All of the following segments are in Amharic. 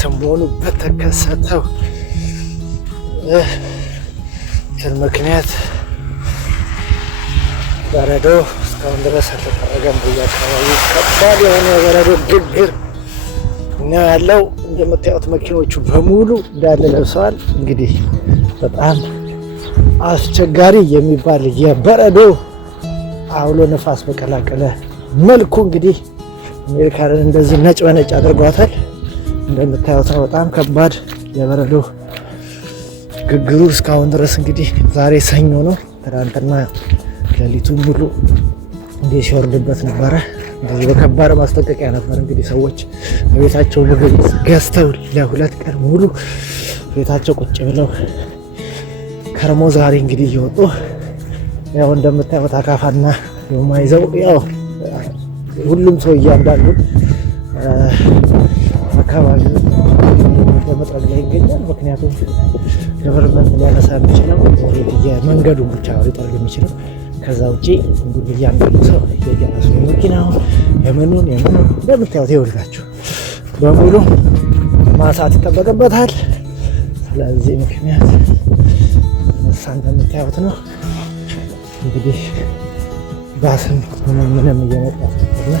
ሰሞኑ በተከሰተው ምክንያት በረዶ እስካሁን ድረስ አልተጠረገም። በየአካባቢ ከባድ የሆነ የበረዶ ግግር ነው ያለው። እንደምታዩት መኪኖቹ በሙሉ እንዳለ ለብሰዋል። እንግዲህ በጣም አስቸጋሪ የሚባል የበረዶ አውሎ ነፋስ በቀላቀለ መልኩ እንግዲህ አሜሪካንን እንደዚህ ነጭ በነጭ አድርጓታል። እንደምታዩት ነው። በጣም ከባድ የበረዶ ግግሩ እስካሁን ድረስ እንግዲህ ዛሬ ሰኞ ነው። ትናንትና ሌሊቱን ሙሉ እንዲህ ሲወርድበት ነበረ። እንደዚህ በከባድ ማስጠንቀቂያ ነበር እንግዲህ ሰዎች በቤታቸው ምግብ ገዝተው ለ2 ቀን ሙሉ ቤታቸው ቁጭ ብለው ከርሞ ዛሬ እንግዲህ እየወጡ ያው እንደምታዩት አካፋና የማይዘው ያው ሁሉም ሰው እያንዳንዱ አካባቢ በመጥረግ ላይ ይገኛል። ምክንያቱም ገቨርንመንት ሊያነሳ የሚችለው የመንገዱን ብቻ ሊጠርግ የሚችለው። ከዛ ውጭ እንግዲህ እያንዳንዱ ሰው የየራሱ መኪናው የምኑን እንደምታዩት ይወልዳችሁ በሙሉ ማሳት ይጠበቅበታል። ስለዚህ ምክንያት እሳ እንደምታዩት ነው እንግዲህ ባስም ምንም እየመጣ ስለሆነ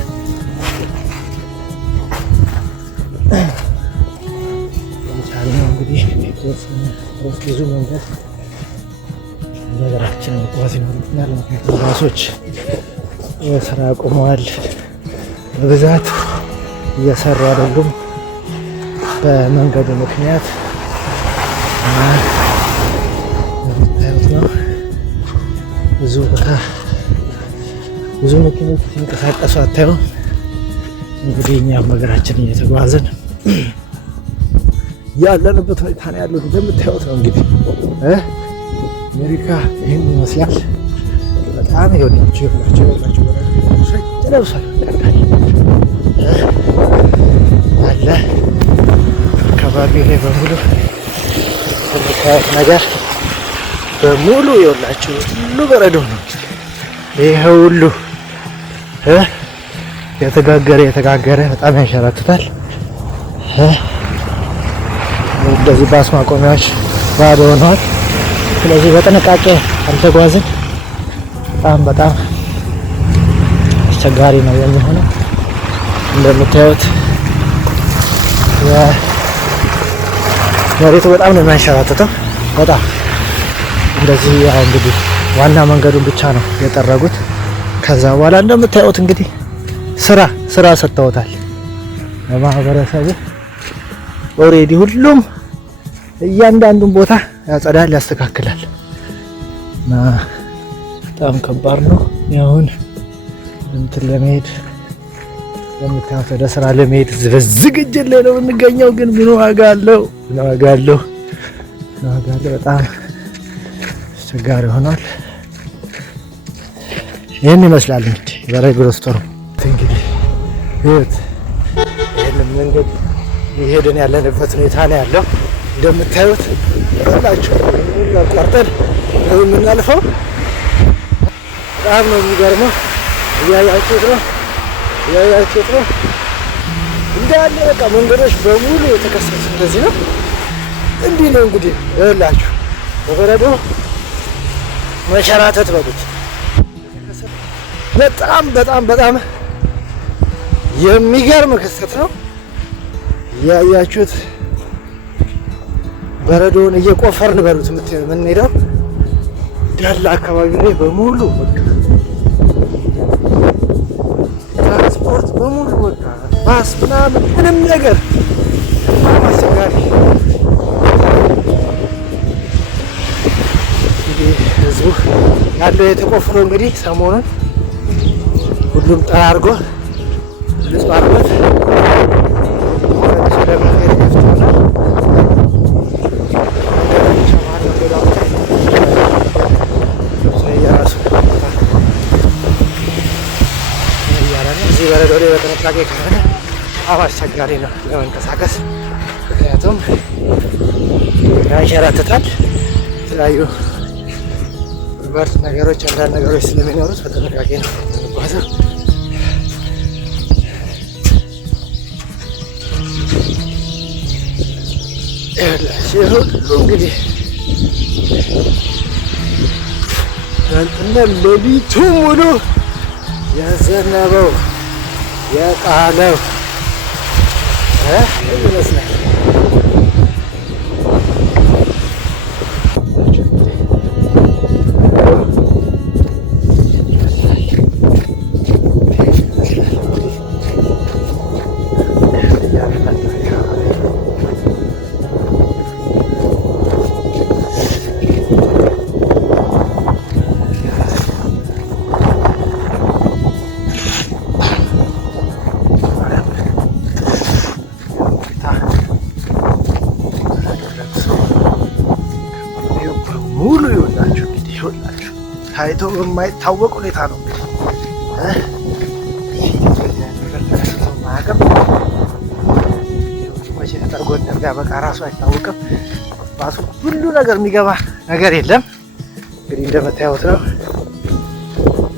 ነው እንግዲህ ብዙ መንገድ ነገራችን መጓዝ ይኖርብናል። ምክንያቱም ባሶች ስራ ቆመዋል፣ በብዛት እየሰሩ አይደሉም በመንገዱ ምክንያት ታዩት ነው። ብዙ ቦታ ብዙ መኪኖች ሲንቀሳቀሱ አታዩ። እንግዲህ እኛም ሀገራችን እየተጓዝን ያለንበት ሁኔታ ነው ያለው። እንደምታዩት ነው እንግዲህ አሜሪካ ይህን ይመስላል። በጣም ይወዳችሁ ለብሷል አለ አካባቢ ላይ በሙሉ የምታዩት ነገር በሙሉ ይወላችሁ ሁሉ በረዶ ነው። ይሄ ሁሉ የተጋገረ በጣም ያንሸራትታል። እንደዚህ ባስ ማቆሚያዎች ባዶ ሆነዋል። ስለዚህ በጥንቃቄ አልተጓዝን በጣም አስቸጋሪ ነው የሚሆነው። እንደምታዩት መሬቱ በጣም ነው የሚያንሸራትተው። በጣም እንደዚህ ያው እንግዲህ ዋና መንገዱን ብቻ ነው የጠረጉት። ከዛ በኋላ እንደምታዩት እንግዲህ ስራ ሰጥተውታል ለማህበረሰቡ። ኦሬዲ ሁሉም እያንዳንዱን ቦታ ያጸዳል፣ ያስተካክላል እና በጣም ከባድ ነው። አሁን እንትን ለመሄድ የምታዩት ወደ ስራ ለመሄድ ዝግጅት ላይ ነው የምንገኘው። ግን ምን ዋጋ አለው? በጣም አስቸጋሪ ሆኗል። ይህን ይመስላል እንግዲህ በላይ ግሮስተሩ እንግዲህ ህይወት ይህንን መንገድ የሄድን ያለንበት ሁኔታ ነው ያለው። እንደምታዩት ሁላችሁ አቋርጠን ነው የምናልፈው። በጣም ነው የሚገርመው። እያያችሁት ነው እንዳለ በቃ መንገዶች በሙሉ የተከሰቱ እንደዚህ ነው። እንዲህ ነው እንግዲህ ይኸውላችሁ በበረዶ መሸራተት በሉት። በጣም የሚገርም ክስተት ነው ያያችሁት። በረዶውን እየቆፈርን በሉት የምንሄደው እንዳለ አካባቢ ላይ በሙሉ በቃ ትራንስፖርት በሙሉ በቃ ባስ ምናምን ምንም ነገር አስቸጋሪ። እንግዲህ ህዝቡ ያለው የተቆፍሮ እንግዲህ ሰሞኑን ሁሉም ጠራርጎ ንጹህ አርጎት ለመሄድ ይፍታል። እዚህ በረዶ ላይ በጥንቃቄ ከሆነ በጣም አስቸጋሪ ነው ለመንቀሳቀስ። ምክንያቱም ያንሸራትታል። የተለያዩ በርድ ነገሮች አንዳንድ ነገሮች ስለሚኖሩት በጥንቃቄ ነው የሚጓዘው። ሁሉ እንግዲህ ትናንትና ሌሊቱ ሙሉ ያዘነበው የጣለው ይመስላል። ሙሉ ይኸውላችሁ እንግዲህ ይኸውላችሁ ታይቶ በማይታወቅ ሁኔታ ነው መቼ ተጠርጎ እንደሚያበቃ ራሱ አይታወቅም። ባሱ ሁሉ ነገር የሚገባ ነገር የለም። እንግዲህ እንደምታዩት ነው።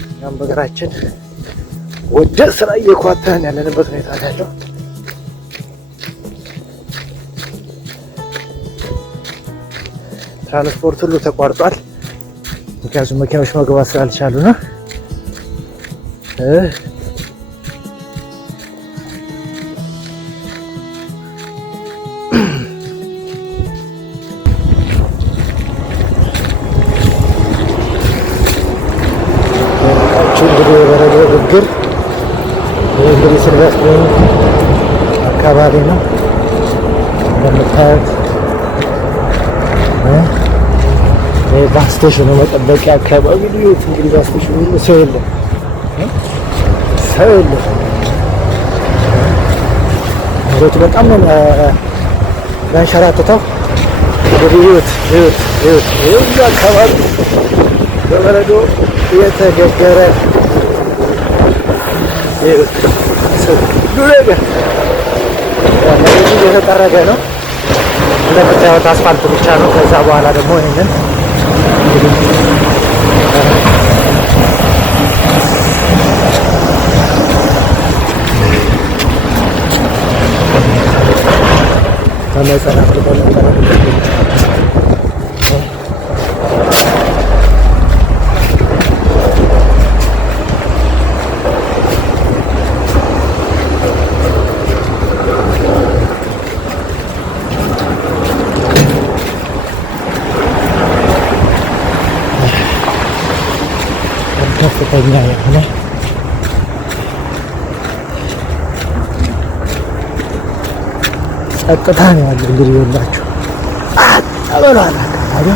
እኛም በእግራችን ወደ ስራ እየኳተን ያለንበት ሁኔታ ያለው ትራንስፖርት ሁሉ ተቋርጧል። ምክንያቱም መኪናዎች መግባት ስላልቻሉ ነው። እንግዲህ የበረዶ ግግር እንግዲህ ሲልቨስትር አካባቢ ነው እንደምታዩት። ባስ ስቴሽኑ መጠበቂያ አካባቢ ልዩት እንግዲህ ባስ ስቴሽኑ ሰው የለም፣ ሰው የለም። መሬቱ በጣም ነው የሚያንሸራትተው። እንግዲህ ይሁት አካባቢ በበረዶ የተገገረ ሁሉ ነገር የተጠረገ ነው። እንደምታዩት አስፋልት ብቻ ነው። ከዛ በኋላ ደግሞ ይህንን ከፍተኛ የሆነ ጸጥታ ነው ያለው። እንግዲህ ይኸውላችሁ አጠበሏል አካባቢ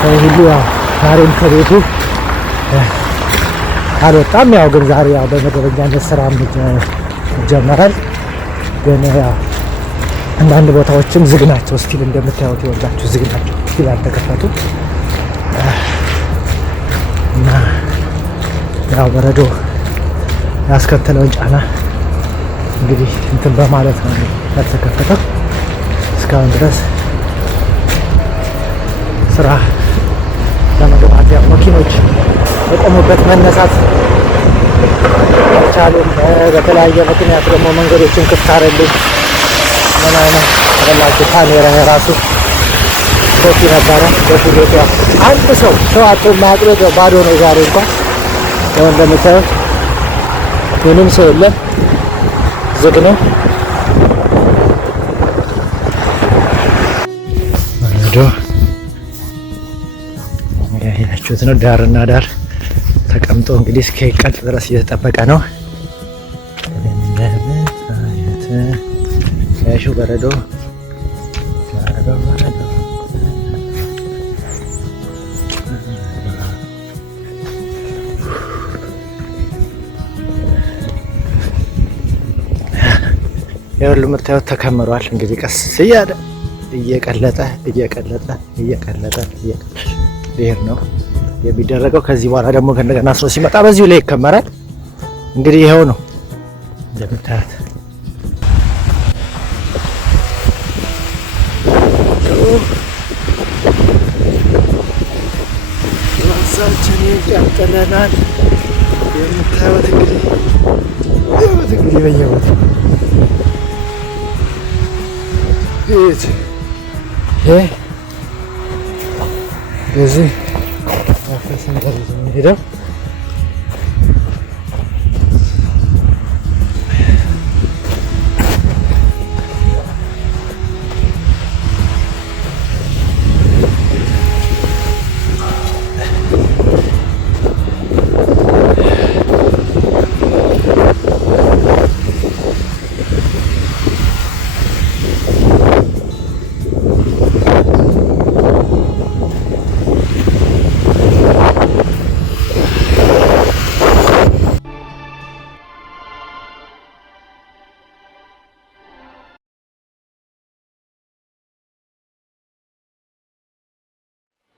ሰው ሁሉ ዛሬም ከቤቱ አልወጣም። ያው ግን ዛሬ ያው በመደበኛነት ስራ ይጀመራል። ግን ያው አንዳንድ ቦታዎችም ዝግ ናቸው። ስቲል እንደምታዩት ይኸውላችሁ ዝግ ናቸው፣ ስቲል አልተከፈቱም። እና ያው በረዶ ያስከተለውን ጫና እንግዲህ እንትን በማለት ነው ያልተከፈተው። እስካሁን ድረስ ስራ ለመግባት ያው መኪኖች የቆሙበት መነሳት አልቻሉም። በተለያየ ምክንያት ደግሞ መንገዶችን ክፍት አደረጉ። ምናምን ያላችሁ ካሜራ የራሱ ሰፊ ነበረ። በፊት አንድ ሰው አቶ ማቅረብ ባዶ ነው። ዛሬ እንኳን ያው እንደምታዩት ምንም ሰው የለም፣ ዝግ ነው። ወንዶ ያያችሁት ነው። ዳርና ዳር ተቀምጦ እንግዲህ እስከ ቀጥ ድረስ እየተጠበቀ ነው። ያሹ በረዶ የሁሉ የምታዩት ተከምሯል። እንግዲህ ቀስ እያለ እየቀለጠ ይሄድ ነው የሚደረገው። ከዚህ በኋላ ደግሞ ከእንደገና ስኖ ሲመጣ በዚሁ ላይ ይከመራል። እንግዲህ ይሄው ነው እንደምታዩት። ራሳችን ያጠለናል። የምታዩት እንግዲህ በየቦታው እዚህ አፈስ እንደዚህ የሚሄደው